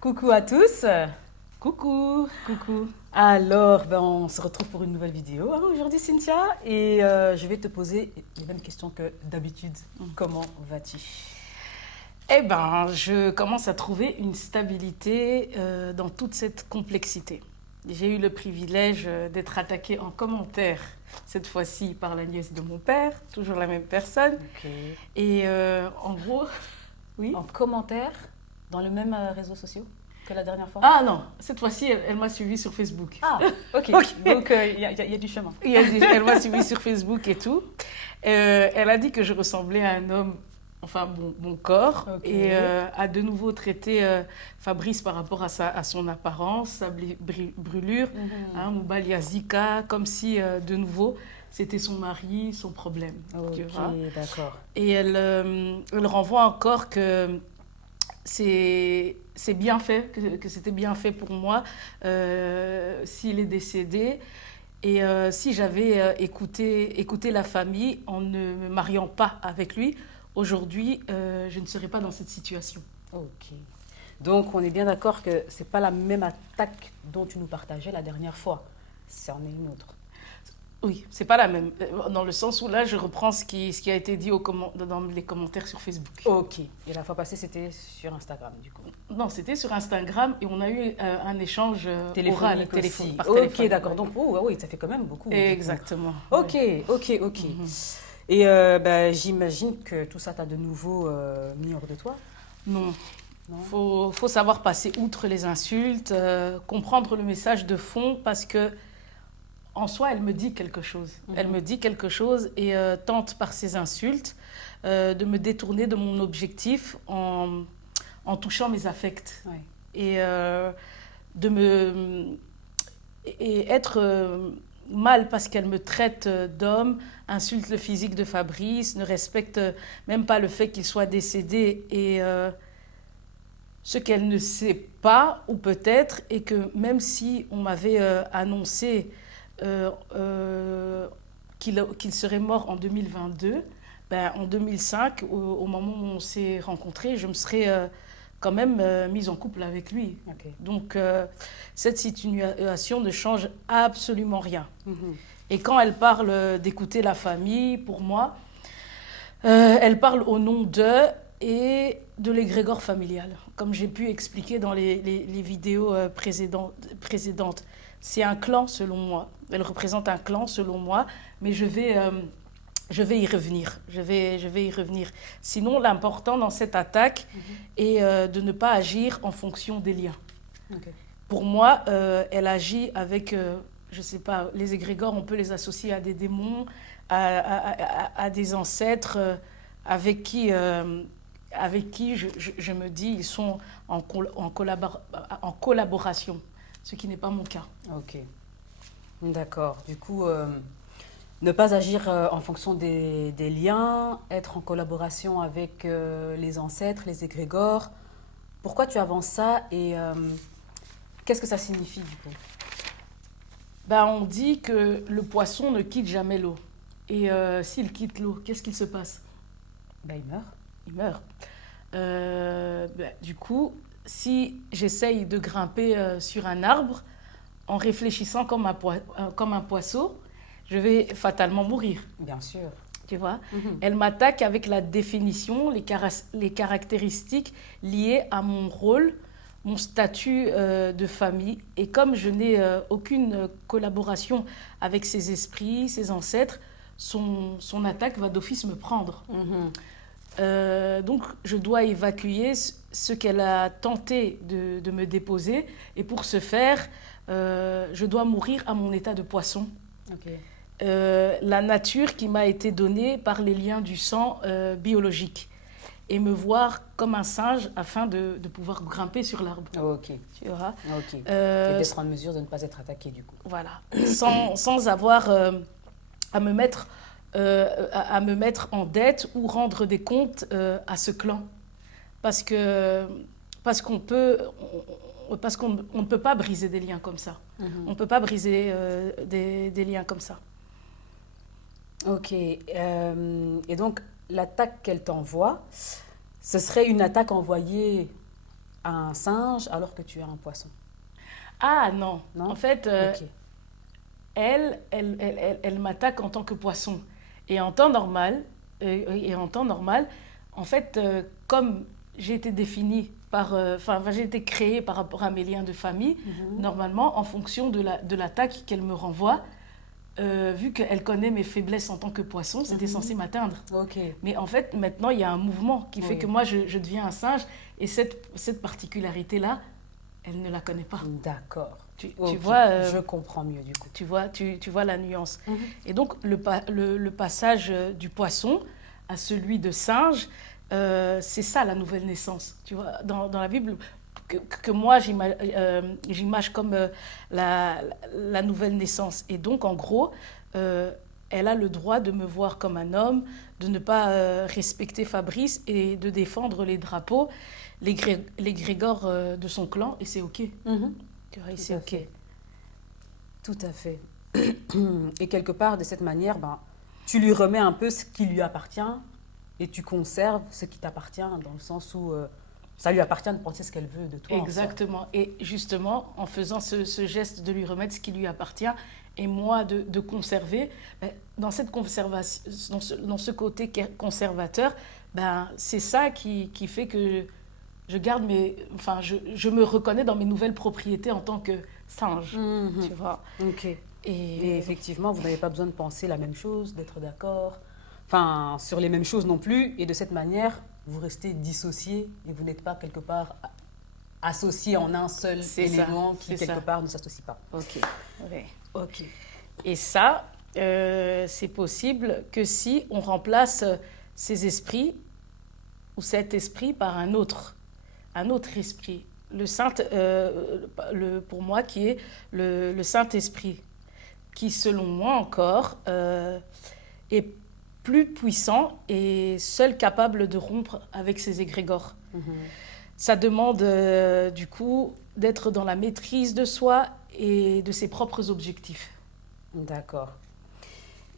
Coucou à tous. Coucou. Coucou. Alors, on se retrouve pour une nouvelle vidéo aujourd'hui, Cynthia. Et je vais te poser les mêmes questions que d'habitude. Comment vas-tu? Eh ben, je commence à trouver une stabilité dans toute cette complexité. J'ai eu le privilège d'être attaquée en commentaire, cette fois-ci par la nièce de mon père, toujours la même personne. Ok. Et en gros, oui. En commentaire, dans le même réseau social que la dernière fois? Ah non, cette fois-ci, elle m'a suivi sur Facebook. Ah, ok. Ok. Donc, il y a du chemin. Elle m'a suivi sur Facebook et tout. Elle a dit que je ressemblais à un homme, enfin mon corps, Ok. et a de nouveau traité Fabrice par rapport à son apparence, sa brûlure, Moubali Yazika, comme si de nouveau c'était son mari, son problème. Tu Ok, vois. d'accord. Et elle renvoie encore que c'est bien fait, que c'était bien fait pour moi s'il est décédé. Et si j'avais écouté la famille en ne me mariant pas avec lui, aujourd'hui, je ne serais pas dans cette situation. Ok. Donc, on est bien d'accord que c'est pas la même attaque dont tu nous partageais la dernière fois. C'en est une autre. Oui, c'est pas la même. Dans le sens où là, je reprends ce qui a été dit dans les commentaires sur Facebook. Ok. Et la fois passée, c'était sur Instagram, du coup. Non, c'était sur Instagram et on a eu un échange oral, téléphonique par aussi. Ok, téléphone. d'accord. Donc, oh, oui, ça fait quand même beaucoup. Du coup. Exactement. Ok, Ouais. ok. Et j'imagine que tout ça t'a de nouveau mis hors de toi, Non. non? Faut savoir passer outre les insultes, comprendre le message de fond parce que en soi, elle me dit quelque chose. Elle me dit quelque chose et tente par ses insultes de me détourner de mon objectif en touchant mes affects. Ouais. Et de me et être mal parce qu'elle me traite d'homme, insulte le physique de Fabrice, ne respecte même pas le fait qu'il soit décédé et ce qu'elle ne sait pas, ou peut-être, et que même si on m'avait annoncé euh, euh, qu'il serait mort en 2022, ben, en 2005, au moment où on s'est rencontrés, je me serais quand même mise en couple avec lui. Ok. Donc cette situation ne change absolument rien. Mhm. Et quand elle parle d'écouter la famille, pour moi, elle parle au nom d'eux et de l'égrégore familial, comme j'ai pu expliquer dans les vidéos précédentes. C'est un clan selon moi. Elle représente un clan selon moi, mais je vais y revenir. Je vais y revenir. Sinon, l'important dans cette attaque est de ne pas agir en fonction des liens. Ok. Pour moi, elle agit avec, je ne sais pas, les égrégores, on peut les associer à des démons, à des ancêtres avec qui je me dis ils sont en collaboration, ce qui n'est pas mon cas. Ok. D'accord. Du coup, ne pas agir en fonction des liens, être en collaboration avec les ancêtres, les égrégores. Pourquoi tu avances ça et qu'est-ce que ça signifie du coup? Ben, on dit que le poisson ne quitte jamais l'eau. Et s'il quitte l'eau, qu'est-ce qu'il se passe? Ben, il meurt. Il meurt. Du coup, si j'essaye de grimper sur un arbre en réfléchissant comme un poisson, je vais fatalement mourir. Bien sûr. Tu vois. Mhm. Elle m'attaque avec la définition, les caractéristiques liées à mon rôle, mon statut de famille. Et comme je n'ai aucune collaboration avec ses esprits, ses ancêtres, son attaque va d'office me prendre. Mhm. Donc, je dois évacuer ce qu'elle a tenté de me déposer. Et pour ce faire, je dois mourir à mon état de poisson. Ok. La nature qui m'a été donnée par les liens du sang biologique. Et me voir comme un singe afin de pouvoir grimper sur l'arbre. Ok. Tu vois. Ok. Et Euh, d'être en mesure de ne pas être attaqué du coup. voilà. Sans avoir à à me mettre en dette ou rendre des comptes à ce clan. Parce que parce qu'on peut parce qu'on on ne peut pas briser des liens comme ça. On ne peut pas briser des liens comme ça. Ok. Et donc, l'attaque qu'elle t'envoie, ce serait une attaque envoyée à un singe alors que tu es un poisson? Ah non, Non? en fait, Ok. elle m'attaque en tant que poisson. Et en temps normal, en fait, comme j'ai été définie j'ai été créée par rapport à mes liens de famille, Mhm. normalement, en fonction de l'attaque qu'elle me renvoie, vu qu'elle connaît mes faiblesses en tant que poisson, c'était censé m'atteindre. Ok. Mais en fait, maintenant, il y a un mouvement qui fait que Oui. moi, je deviens un singe. Et cette particularité-là, elle ne la connaît pas. D'accord. Tu Ok. vois, Je comprends mieux du coup. tu vois la nuance. Mhm. Et donc, le passage du poisson à celui de singe, c'est ça la nouvelle naissance. Tu vois, dans la Bible, que moi j'image comme la nouvelle naissance. Et donc, en gros, euh, elle a le droit de me voir comme un homme, de ne pas respecter Fabrice et de défendre les drapeaux, les grégores de son clan, et c'est OK. Mhm. Tu vois, et Tout c'est à OK. fait. Tout à fait. Et quelque part, de cette manière, ben, tu lui remets un peu ce qui lui appartient et tu conserves ce qui t'appartient dans le sens où ça lui appartient de penser ce qu'elle veut de toi en soi. Exactement. Et justement, en faisant ce geste de lui remettre ce qui lui appartient et moi de conserver, ben, dans cette conservation, dans ce côté conservateur, ben, c'est ça qui fait que je garde je me reconnais dans mes nouvelles propriétés en tant que singe, Mhm. tu vois. Ok. Et Et effectivement, vous n'avez pas besoin de penser la même chose, d'être d'accord, enfin, sur les mêmes choses non plus. Et de cette manière, vous restez dissociés et vous n'êtes pas quelque part associés en un seul c'est ça, élément qui, c'est quelque ça. part, ne s'associe pas. Ok. Ouais. Ok. Et ça, c'est possible que si on remplace ces esprits ou cet esprit par un autre esprit. Pour moi, qui est le Saint-Esprit, qui, selon moi encore, est plus puissant et seul capable de rompre avec ses égrégores. Mhm. Ça demande, du coup, d'être dans la maîtrise de soi et de ses propres objectifs. D'accord.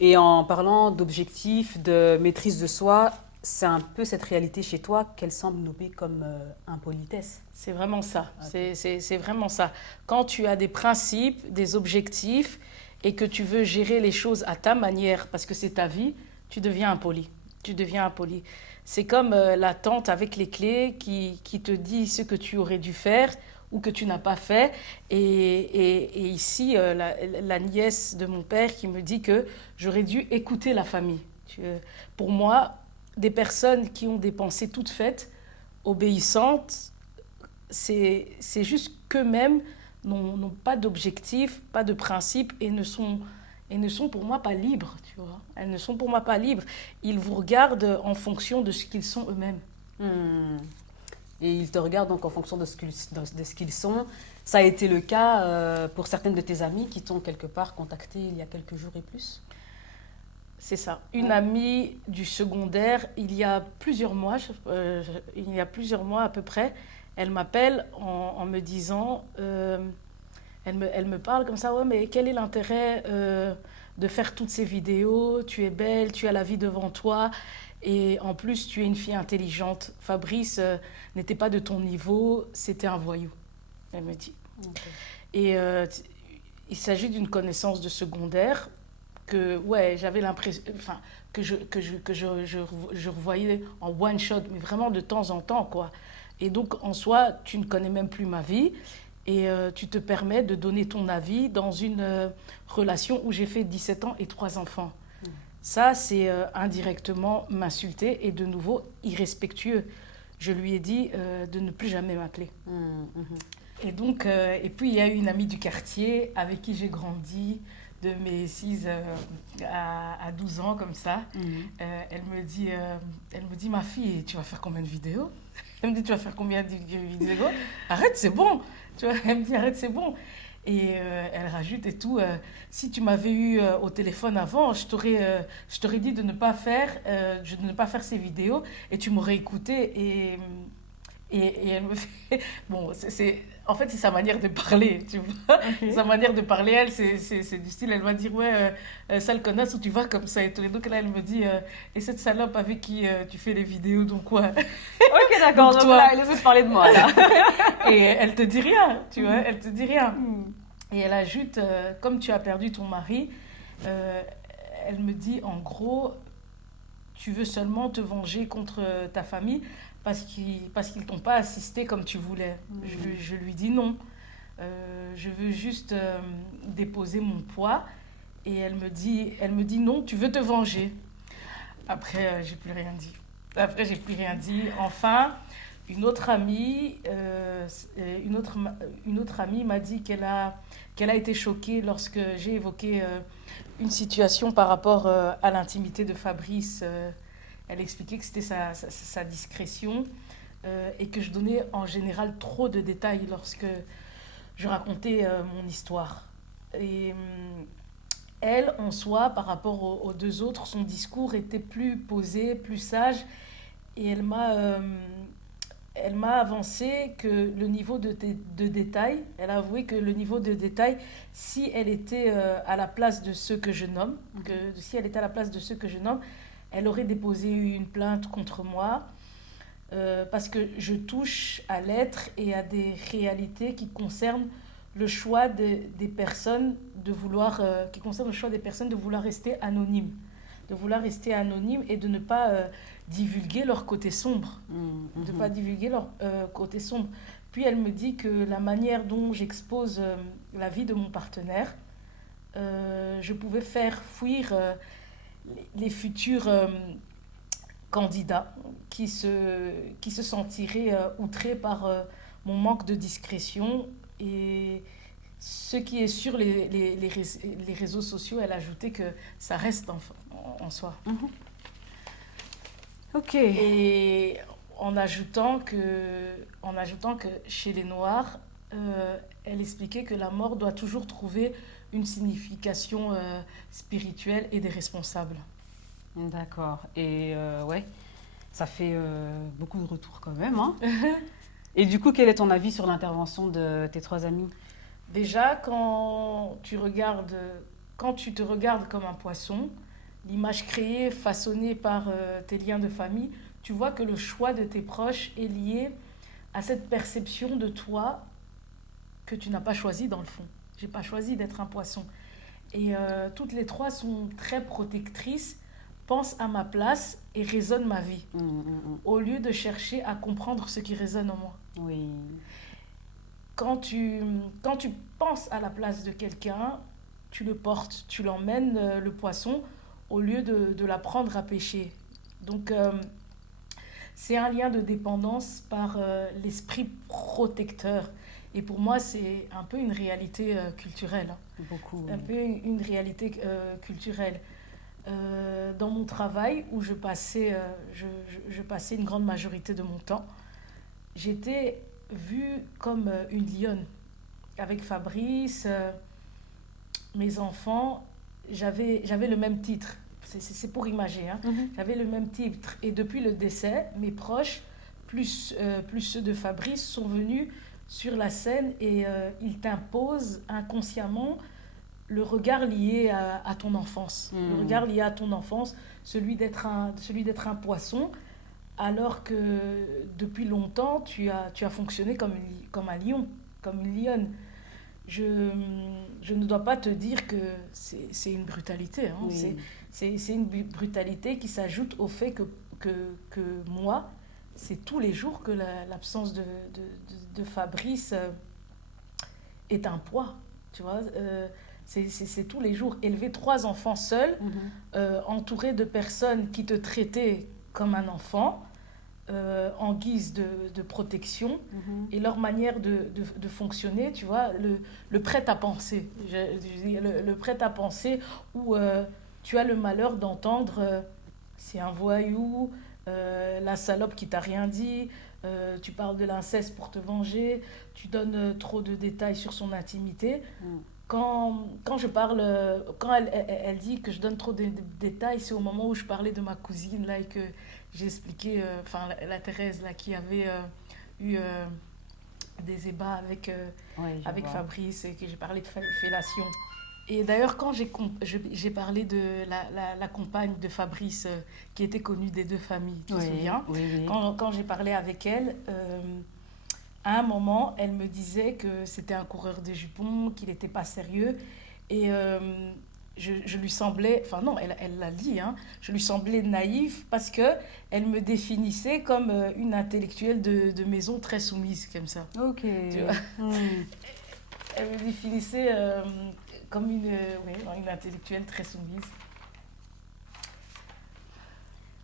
Et en parlant d'objectifs, de maîtrise de soi, c'est un peu cette réalité chez toi qu'elle semble nommer comme impolitesse. C'est vraiment ça. Ok. C'est vraiment ça. Quand tu as des principes, des objectifs et que tu veux gérer les choses à ta manière parce que c'est ta vie, tu deviens impoli. Tu deviens impoli. C'est comme la tante avec les clés qui te dit ce que tu aurais dû faire ou que tu n'as pas fait. Et ici, la nièce de mon père qui me dit que j'aurais dû écouter la famille. Pour moi, des personnes qui ont des pensées toutes faites, obéissantes, c'est juste qu'eux-mêmes n'ont pas d'objectif, pas de principe et ne sont pour moi pas libres, tu vois. Elles ne sont pour moi pas libres. Ils vous regardent en fonction de ce qu'ils sont eux-mêmes. Hmm. Et ils te regardent donc en fonction de ce qu'ils sont. Ça a été le cas pour certaines de tes amies qui t'ont quelque part contacté il y a quelques jours et plus. C'est ça. Une Ouais. amie du secondaire, il y a plusieurs mois à peu près, elle m'appelle en me disant, elle me parle comme ça, ouais, mais quel est l'intérêt de faire toutes ces vidéos? Tu es belle, tu as la vie devant toi, et en plus tu es une fille intelligente. Fabrice n'était pas de ton niveau, c'était un voyou, elle me dit. Ok. Et il s'agit d'une connaissance de secondaire que ouais, j'avais l'impression, enfin, je revoyais en one shot, mais vraiment de temps en temps, quoi. Et donc, en soi, tu ne connais même plus ma vie et tu te permets de donner ton avis dans une relation où j'ai fait 17 ans et 3 enfants. Ça, c'est indirectement m'insulter et de nouveau irrespectueux. Je lui ai dit de ne plus jamais m'appeler. Mhm. Et donc, et puis il y a eu une amie du quartier avec qui j'ai grandi de mes 6 à 12 ans comme ça. Mhm. Elle me dit, ma fille, tu vas faire combien de vidéos? Elle me dit, tu vas faire combien de vidéos? Arrête, c'est bon. Tu vois, elle me dit, arrête, c'est bon. Et elle rajoute et tout, si tu m'avais eu au téléphone avant, je t'aurais dit de ne pas faire ces vidéos et tu m'aurais écouté et elle me fait... Bon, En fait, c'est sa manière de parler, tu vois. Ok. Sa manière de parler, elle, c'est du style, elle va dire, ouais, sale connasse, ou tu vas comme ça et tout. Et donc là, elle me dit, et cette salope avec qui tu fais les vidéos, donc quoi? Ok, d'accord. Donc Donc toi. là, elle ose parler de moi, là. Et elle te dit rien, tu vois, elle te dit rien. Hmm. Et elle ajoute, comme tu as perdu ton mari, euh, elle me dit, en gros, tu veux seulement te venger contre ta famille parce qu'ils t'ont pas assisté comme tu voulais. Je lui dis non. Je veux juste déposer mon poids. Et elle me dit non, tu veux te venger. Après, j'ai plus rien dit. Après, j'ai plus rien dit. Enfin, une autre amie, une autre amie m'a dit qu'elle a été choquée lorsque j'ai évoqué une situation par rapport à l'intimité de Fabrice. Elle expliquait que c'était sa discrétion et que je donnais en général trop de détails lorsque je racontais mon histoire. Et elle, en soi, par rapport aux deux autres, son discours était plus posé, plus sage. Et elle m'a avancé que le niveau de détail, elle a avoué que le niveau de détail, si elle était à la place de ceux que je nomme, si elle était à la place de ceux que je nomme, elle aurait déposé une plainte contre moi parce que je touche à l'être et à des réalités qui concernent le choix des personnes qui concernent le choix des personnes de vouloir rester anonymes, et de ne pas divulguer leur côté sombre, de ne pas divulguer leur côté sombre. Puis elle me dit que la manière dont j'expose la vie de mon partenaire, je pouvais faire fuir les futurs candidats qui se sentiraient outrés par mon manque de discrétion. Et ce qui est sur les réseaux sociaux, elle a ajouté que ça reste en soi. Ok. Et en ajoutant que chez les Noirs, elle expliquait que la mort doit toujours trouver une signification spirituelle et des responsables. D'accord. Et ouais, ça fait beaucoup de retours quand même, hein. Et du coup, quel est ton avis sur l'intervention de tes trois amis? Déjà, quand tu te regardes comme un poisson, l'image créée, façonnée par tes liens de famille, tu vois que le choix de tes proches est lié à cette perception de toi que tu n'as pas choisi dans le fond. J'ai pas choisi d'être un poisson. Et toutes les trois sont très protectrices, pensent à ma place et raisonnent ma vie, au lieu de chercher à comprendre ce qui résonne en moi. Oui. Quand tu penses à la place de quelqu'un, tu le portes, tu l'emmènes, le poisson, au lieu de l'apprendre à pêcher. Donc, c'est un lien de dépendance par l'esprit protecteur. Et pour moi, c'est un peu une réalité culturelle. Beaucoup. Un peu une réalité culturelle. Dans mon travail, où je passais une grande majorité de mon temps, j'étais vue comme une lionne. Avec Fabrice, mes enfants, j'avais le même titre. C'est pour imager, hein. J'avais le même titre. Et depuis le décès, mes proches, plus ceux de Fabrice, sont venus sur la scène et ils t'imposent inconsciemment le regard lié à ton enfance. Le regard lié à ton enfance, celui d'être un poisson, alors que depuis longtemps, tu as fonctionné comme un lion, comme une lionne. Je ne dois pas te dire que c'est une brutalité. Hein. Oui. C'est une brutalité qui s'ajoute au fait que moi, c'est tous les jours que l'absence de Fabrice est un poids. Tu vois, c'est tous les jours. Élever 3 enfants seuls, entouré de personnes qui te traitaient comme un enfant, en guise de protection, et leur manière de fonctionner, tu vois, le prêt-à-penser. Je dis le prêt-à-penser où tu as le malheur d'entendre c'est un voyou, la salope qui t'a rien dit, tu parles de l'inceste pour te venger, tu donnes trop de détails sur son intimité. Quand elle dit que je donne trop de détails, c'est au moment où je parlais de ma cousine là, et que j'ai expliqué, la Thérèse là, qui avait eu des ébats avec, Oui, je avec vois. Fabrice et que j'ai parlé de fellation. Et d'ailleurs, quand j'ai parlé de la compagne de Fabrice, qui était connue des deux familles, tu te Oui, souviens? oui, oui. Quand j'ai parlé avec elle, à un moment, elle me disait que c'était un coureur de jupons, qu'il n'était pas sérieux. Et je lui semblais, enfin non, elle l'a dit, hein, je lui semblais naïve parce que elle me définissait comme une intellectuelle de maison très soumise, comme ça. Ok. Tu vois? Hmm. Elle me définissait comme oui, une intellectuelle très soumise.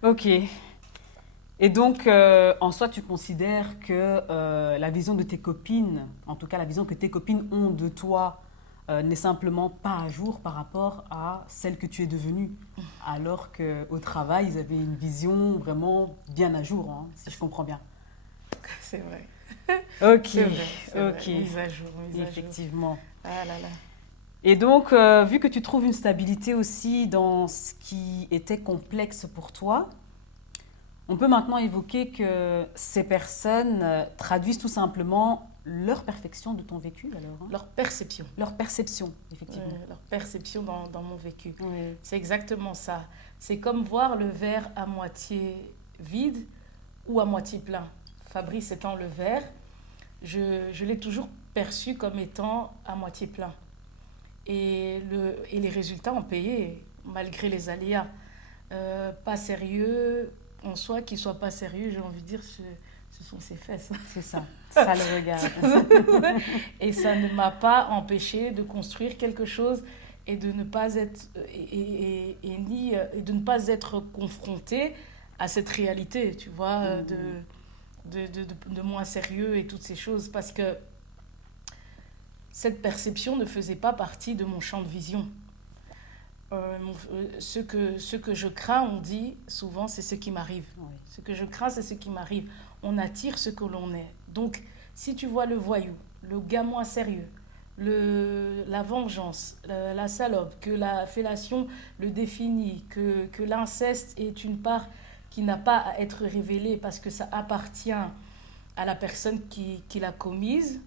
Ok. Et donc, en soi, tu considères que la vision de tes copines, en tout cas la vision que tes copines ont de toi, n'est simplement pas à jour par rapport à celle que tu es devenue. Alors qu'au travail, ils avaient une vision vraiment bien à jour, hein, si je comprends bien. C'est vrai, Ok, c'est vrai. ok, Mise à jour, mise à jour. effectivement. Ah là là. Et donc, vu que tu trouves une stabilité aussi dans ce qui était complexe pour toi, on peut maintenant évoquer que ces personnes traduisent tout simplement leur perfection de ton vécu, alors, hein. Leur perception. Leur perception, effectivement. Leur perception dans mon vécu. Oui. C'est exactement ça. C'est comme voir le verre à moitié vide ou à moitié plein. Fabrice étant le verre, je l'ai toujours perçu comme étant à moitié plein. Et les résultats ont payé, malgré les aléas. Pas sérieux, en soi, qu'il soit pas sérieux, j'ai envie de dire, ce sont ses fesses. C'est ça le regard. Et ça ne m'a pas empêché de construire quelque chose et de ne pas être et de ne pas être confronté à cette réalité, tu vois, de moins sérieux et toutes ces choses, parce que cette perception ne faisait pas partie de mon champ de vision. Ce que je crains, on dit souvent, c'est ce qui m'arrive. Oui. Ce que je crains, c'est ce qui m'arrive. On attire ce que l'on est. Donc, si tu vois le voyou, le gars moins sérieux, la vengeance, la salope, que la fellation le définit, que l'inceste est une part qui n'a pas à être révélée parce que ça appartient à la personne qui l'a commise,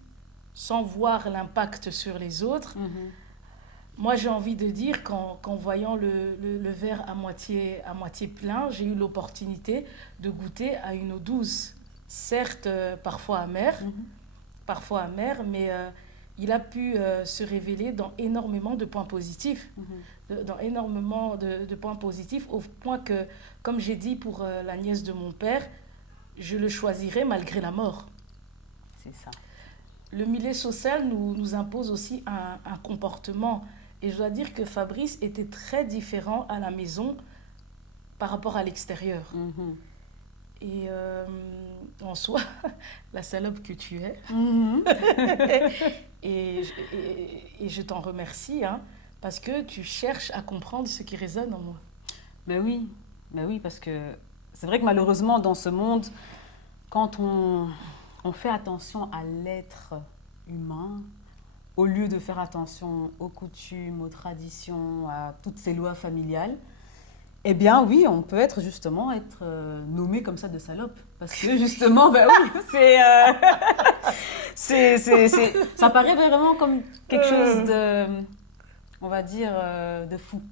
sans voir l'impact sur les autres. Mhm. Moi, j'ai envie de dire qu'en voyant le verre à moitié plein, j'ai eu l'opportunité de goûter à une eau douce. Certes, parfois amère, mais il a pu se révéler dans énormément de points positifs. Dans énormément de points positifs, au point que, comme j'ai dit pour la nièce de mon père, je le choisirai malgré la mort. C'est ça. Le milieu social nous impose aussi un comportement. Et je dois dire que Fabrice était très différent à la maison par rapport à l'extérieur. Mhm. Et en soi, la salope que tu es. Mhm. Et je t'en remercie, hein, parce que tu cherches à comprendre ce qui résonne en moi. Mais oui, parce que c'est vrai que malheureusement, dans ce monde, quand on fait attention à l'être humain, au lieu de faire attention aux coutumes, aux traditions, à toutes ces lois familiales, eh bien oui, on peut être justement nommé comme ça de salope. Parce que justement, ben oui, ça paraît vraiment comme quelque chose de, on va dire, de fou,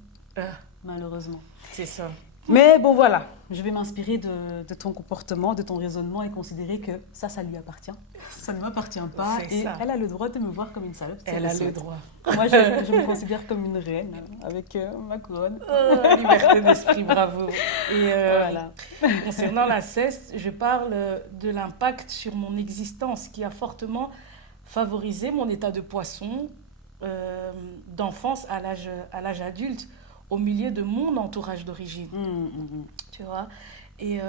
malheureusement. C'est ça. Mais bon, voilà, je vais m'inspirer de ton comportement, de ton raisonnement et considérer que ça lui appartient. Ça ne m'appartient pas C'est et ça. elle a le droit de me voir comme une salope. Elle a le droit. Moi, je me considère comme une reine avec ma couronne. Liberté d'esprit, bravo. Et Voilà. concernant l'inceste, je parle de l'impact sur mon existence qui a fortement favorisé mon état de poisson d'enfance à l'âge adulte, au milieu de mon entourage d'origine. Tu vois. Et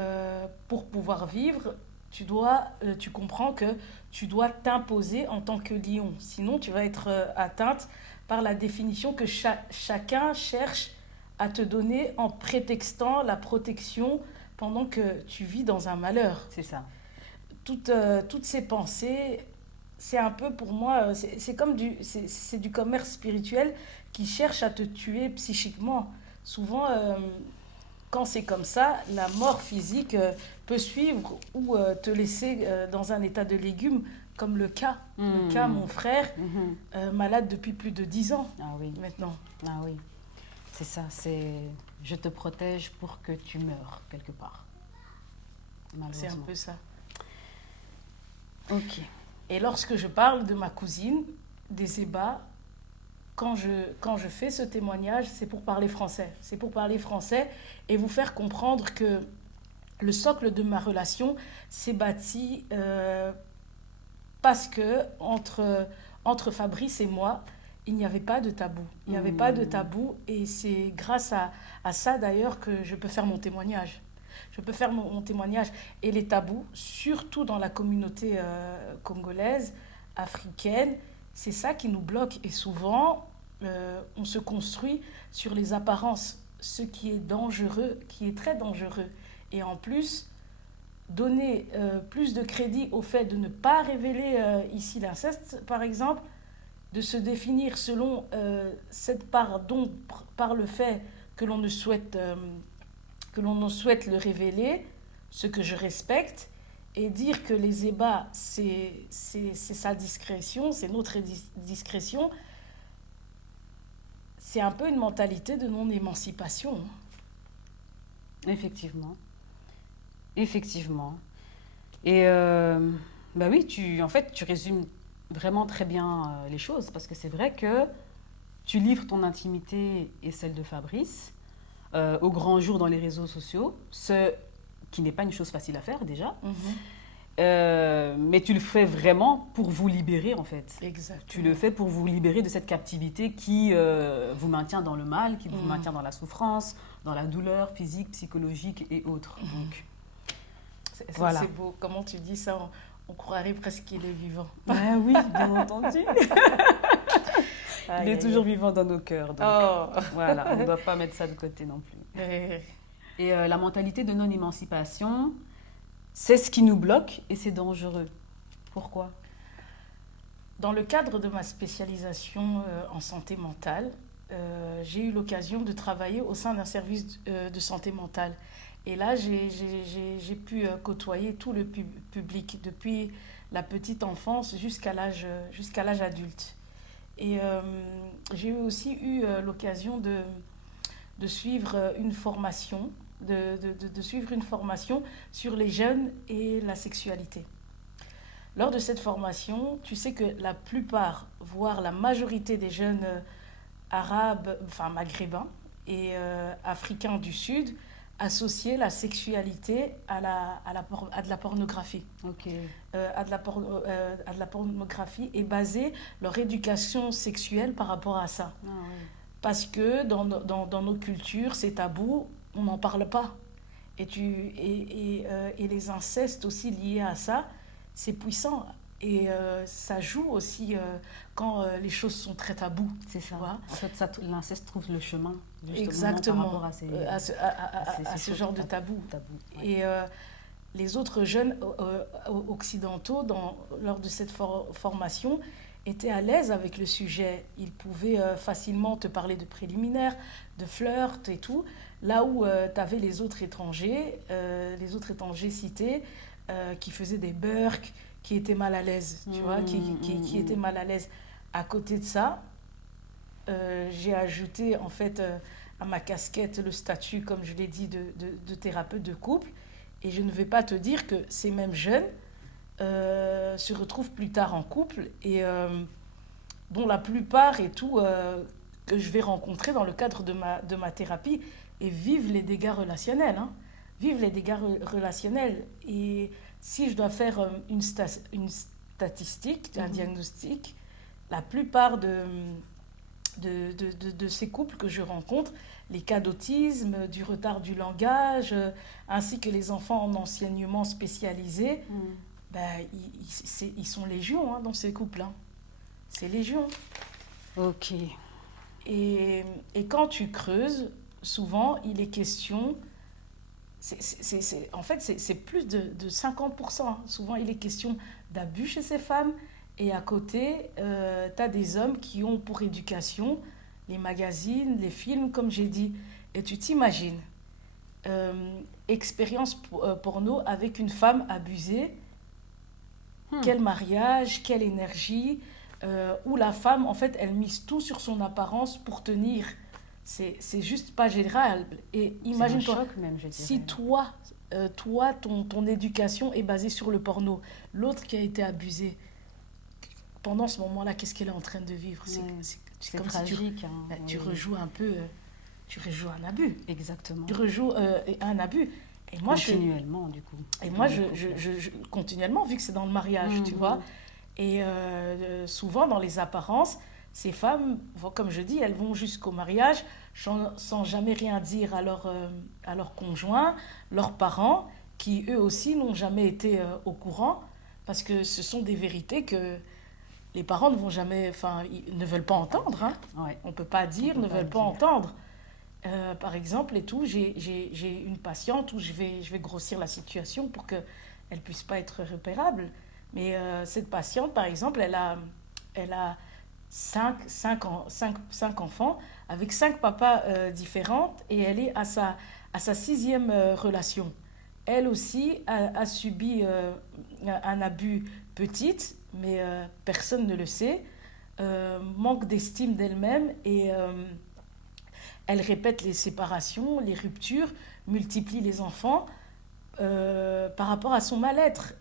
pour pouvoir vivre, tu comprends que tu dois t'imposer en tant que lion. Sinon, tu vas être atteinte par la définition que chacun cherche à te donner en prétextant la protection pendant que tu vis dans un malheur. C'est ça. Toutes ces pensées, c'est un peu pour moi, c'est comme c'est du commerce spirituel qui cherche à te tuer psychiquement. Souvent, quand c'est comme ça, la mort physique peut suivre ou te laisser dans un état de légume, comme le cas. Le cas, mon frère, malade depuis plus de 10 ans maintenant. Ah oui, c'est ça, c'est je te protège pour que tu meurs quelque part. C'est un peu ça. Ok. Et lorsque je parle de ma cousine, des ébats, quand je fais ce témoignage, c'est pour parler français. C'est pour parler français et vous faire comprendre que le socle de ma relation s'est bâti parce que entre Fabrice et moi, il n'y avait pas de tabou. Il n'y avait pas de tabou et c'est grâce à ça d'ailleurs que je peux faire mon témoignage. Je peux faire mon témoignage. Et les tabous, surtout dans la communauté congolaise, africaine, c'est ça qui nous bloque. Et souvent, on se construit sur les apparences, ce qui est dangereux, qui est très dangereux. Et en plus, donner plus de crédit au fait de ne pas révéler ici l'inceste, par exemple, de se définir selon cette part d'ombre par le fait que l'on ne souhaite le révéler, ce que je respecte, et dire que les ébats, c'est sa discrétion, c'est notre discrétion, c'est un peu une mentalité de non-émancipation. Effectivement. Effectivement. Et bah oui, tu résumes vraiment très bien les choses, parce que c'est vrai que tu livres ton intimité et celle de Fabrice au grand jour dans les réseaux sociaux, ce qui n'est pas une chose facile à faire déjà. Mais tu le fais vraiment pour vous libérer en fait. Exactement. Tu le fais pour vous libérer de cette captivité qui vous maintient dans le mal, qui vous maintient dans la souffrance, dans la douleur physique, psychologique et autres. Donc, voilà. C'est beau. Comment tu dis ça? On croirait presque qu'il est vivant. Ben oui, bien entendu. Il est toujours vivant dans nos cœurs. Donc, voilà, on ne doit pas mettre ça de côté non plus. Et la mentalité de non-émancipation, c'est ce qui nous bloque et c'est dangereux. Pourquoi? Dans le cadre de ma spécialisation en santé mentale, j'ai eu l'occasion de travailler au sein d'un service de santé mentale. Et là, j'ai pu côtoyer tout le public, depuis la petite enfance jusqu'à l'âge adulte. Et j'ai aussi eu l'occasion de suivre une formation, de suivre une formation sur les jeunes et la sexualité. Lors de cette formation, tu sais que la plupart, voire la majorité des jeunes arabes, enfin maghrébins et africains du Sud, associer la sexualité à de la pornographie. À de la pornographie et baser leur éducation sexuelle par rapport à ça. Parce que dans nos cultures, c'est tabou, on n'en parle pas. Et les incestes aussi liés à ça, c'est puissant. Et ça joue aussi quand les choses sont très tabous. C'est ça. En fait, l'inceste trouve le chemin. Exactement. Par rapport à ce genre de tabou. Et les autres jeunes occidentaux, lors de cette formation, étaient à l'aise avec le sujet. Ils pouvaient facilement te parler de préliminaires, de flirt et tout. Là où tu avais les autres étrangers cités, qui faisaient des burks, qui étaient mal à l'aise, tu vois, qui étaient mal à l'aise. À côté de ça, j'ai ajouté en fait à ma casquette le statut, comme je l'ai dit, de thérapeute de couple. Et je ne vais pas te dire que ces mêmes jeunes se retrouvent plus tard en couple et dont la plupart et tout que je vais rencontrer dans le cadre de ma thérapie et vivent les dégâts relationnels. Vivent les dégâts relationnels. Et si je dois faire une statistique, un diagnostic, la plupart de ces couples que je rencontre, les cas d'autisme, du retard du langage, ainsi que les enfants en enseignement spécialisé, ils sont légion dans ces couples. C'est légion. Ok. Et quand tu creuses, souvent, il est question... En fait, c'est plus de 50%. Souvent, il est question d'abus chez ces femmes. Et à côté, tu as des hommes qui ont pour éducation les magazines, les films, comme j'ai dit. Et tu t'imagines, expérience porno avec une femme abusée. Quel mariage, quelle énergie, où la femme, en fait, elle mise tout sur son apparence pour tenir. C'est juste pas général. Et imagine-toi, choc même, je dirais. si ton éducation est basée sur le porno, l'autre qui a été abusé, pendant ce moment-là, qu'est-ce qu'elle est en train de vivre? C'est comme tragique. si tu rejoues un peu, tu rejoues un abus. Exactement. Tu rejoues un abus. Et moi, continuellement, du coup. Et moi, continuellement, vu que c'est dans le mariage, tu vois. Et souvent, dans les apparences, ces femmes, comme je dis, elles vont jusqu'au mariage sans jamais rien dire à leur conjoint, leurs parents, qui eux aussi n'ont jamais été au courant, parce que ce sont des vérités que les parents ne vont jamais, enfin, ils ne veulent pas entendre. Hein. Ouais. On ne peut pas dire, ne veulent pas entendre. Par exemple, et tout, j'ai une patiente où je vais grossir la situation pour qu'elle ne puisse pas être repérable. Mais cette patiente, par exemple, elle a cinq enfants avec 5 papas différents et elle est à sa 6e relation. Elle aussi a subi un abus petite, mais personne ne le sait. Manque d'estime d'elle-même et elle répète les séparations, les ruptures, multiplie les enfants par rapport à son mal-être.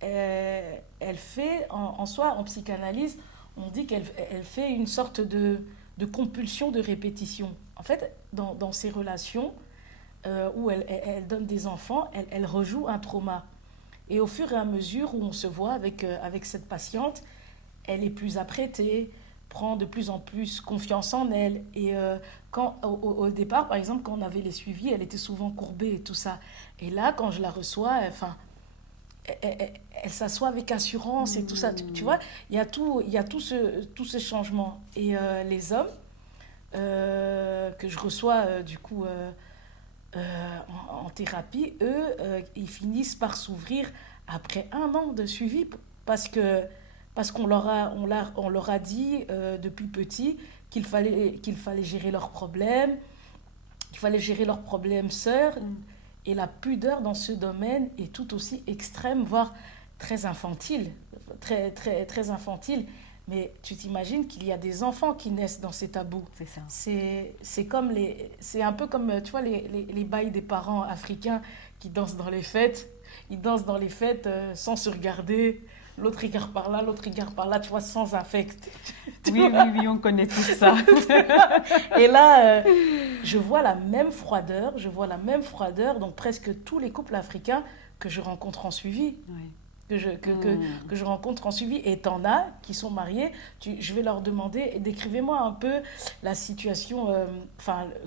Elle fait, en soi, en psychanalyse, on dit qu'elle fait une sorte de compulsion de répétition. En fait, dans ces relations où elle donne des enfants, elle rejoue un trauma. Et au fur et à mesure où on se voit avec cette patiente, elle est plus apprêtée, prend de plus en plus confiance en elle. Et au départ, par exemple, quand on avait les suivis, elle était souvent courbée et tout ça. Et là, quand je la reçois, elle s'assoit avec assurance et tout ça. Tu vois, il y a tout ce changement. Et les hommes que je reçois, du coup, en thérapie, eux, ils finissent par s'ouvrir après 1 an de suivi parce qu'on leur a dit depuis petit qu'il fallait gérer leurs problèmes, qu'il fallait gérer leurs problèmes seuls. Et la pudeur dans ce domaine est tout aussi extrême, voire très infantile. Très, très, très infantile. Mais tu t'imagines qu'il y a des enfants qui naissent dans ces tabous. C'est ça. C'est un peu comme, tu vois, les bails des parents africains qui dansent dans les fêtes. Ils dansent dans les fêtes sans se regarder. L'autre regarde par là, l'autre regarde par là, tu vois, sans affect. Oui, on connaît tout ça. Et là, je vois la même froideur dans presque tous les couples africains que je rencontre en suivi. Ouais. Que je rencontre en suivi. Et t'en as qui sont mariés, je vais leur demander, décrivez-moi un peu la situation,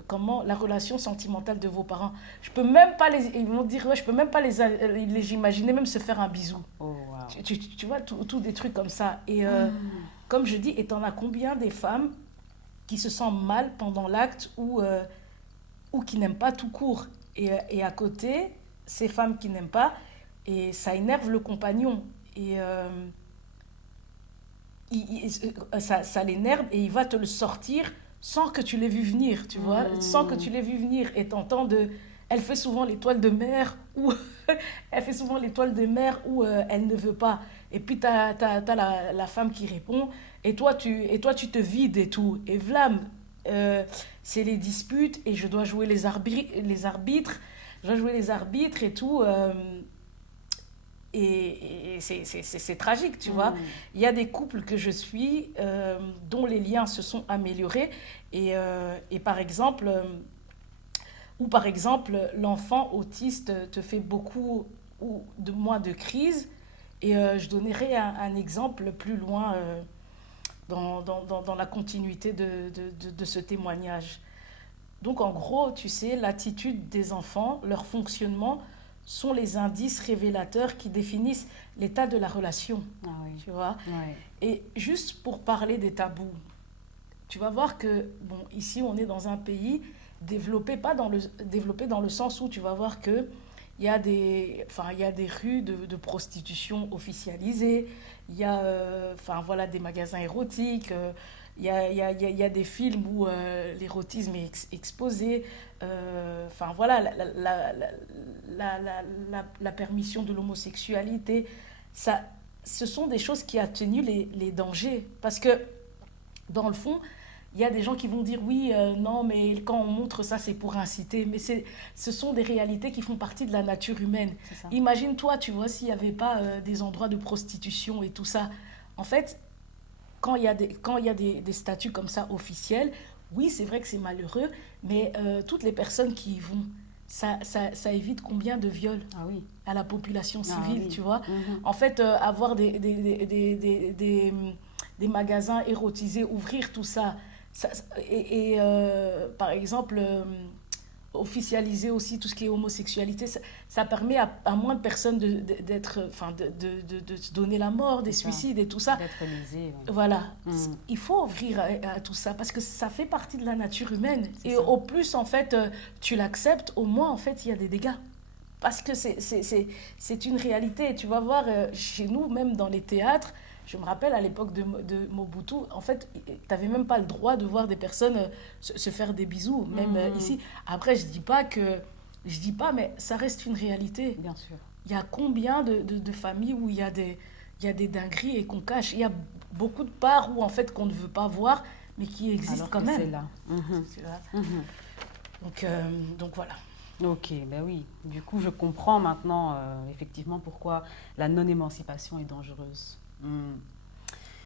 comment la relation sentimentale de vos parents. Je peux même pas ils vont dire, ouais, je peux même pas les imaginer même se faire un bisou. Oh, wow. Tu vois, tout des trucs comme ça. Et comme je dis, et t'en as combien des femmes qui se sentent mal pendant l'acte ou qui n'aiment pas tout court. Et à côté, ces femmes qui n'aiment pas, et ça énerve le compagnon. Et ça l'énerve et il va te le sortir sans que tu l'aies vu venir, tu vois, sans que tu l'aies vu venir. Et t'entends elle fait souvent l'étoile de mer ou elle fait souvent l'étoile de mer où elle ne veut pas. Et puis t'as la femme qui répond et toi tu te vides et tout. Et vlam, c'est les disputes et je dois jouer les arbitres. Je dois jouer les arbitres et tout. Et c'est tragique, tu vois. Il y a des couples que je suis dont les liens se sont améliorés et par exemple l'enfant autiste te fait beaucoup moins de crises et je donnerai un exemple plus loin dans la continuité de ce témoignage. Donc en gros, tu sais, l'attitude des enfants, leur fonctionnement sont les indices révélateurs qui définissent l'état de la relation. Ah oui. Tu vois. Ouais. Et juste pour parler des tabous, tu vas voir que, bon, ici, on est dans un pays développé dans le sens où tu vas voir que il y a des rues de prostitution officialisées, il y a des magasins érotiques, il y a des films où l'érotisme est exposé. Enfin, voilà, la permission de l'homosexualité. Ça, ce sont des choses qui atténuent les dangers. Parce que, dans le fond, il y a des gens qui vont dire oui, non, mais quand on montre ça, c'est pour inciter. Mais ce sont des réalités qui font partie de la nature humaine. Imagine-toi, tu vois, s'il n'y avait pas des endroits de prostitution et tout ça. En fait, quand il y a des statuts comme ça officiels, oui, c'est vrai que c'est malheureux, mais toutes les personnes qui y vont, ça évite combien de viols Ah oui. à la population Ah civile, oui. tu vois. Mhm. En fait, avoir des magasins érotisés, ouvrir tout ça, par exemple, officialiser aussi tout ce qui est homosexualité, ça permet à moins de personnes d'être, enfin, de se donner la mort, des C'est ça. suicides et tout ça. D'être lésé. Oui. Voilà, Mhm. il faut ouvrir à tout ça parce que ça fait partie de la nature humaine. C'est Et ça. au plus, en fait, tu l'acceptes, au moins, en fait, il y a des dégâts. Parce que c'est une réalité. Tu vas voir, chez nous, même dans les théâtres, je me rappelle à l'époque de Mobutu, en fait, tu n'avais même pas le droit de voir des personnes se faire des bisous, même Mhm. ici. Après, je dis pas, mais ça reste une réalité. Bien sûr. Il y a combien de familles où il y a des dingueries et qu'on cache. Il y a beaucoup de parts où, en fait, qu'on ne veut pas voir, mais qui existent Alors quand que c'est même. là. Mhm. C'est là. Mhm. Donc voilà. Ok, ben oui. Du coup, je comprends maintenant effectivement pourquoi la non-émancipation est dangereuse. Hmm.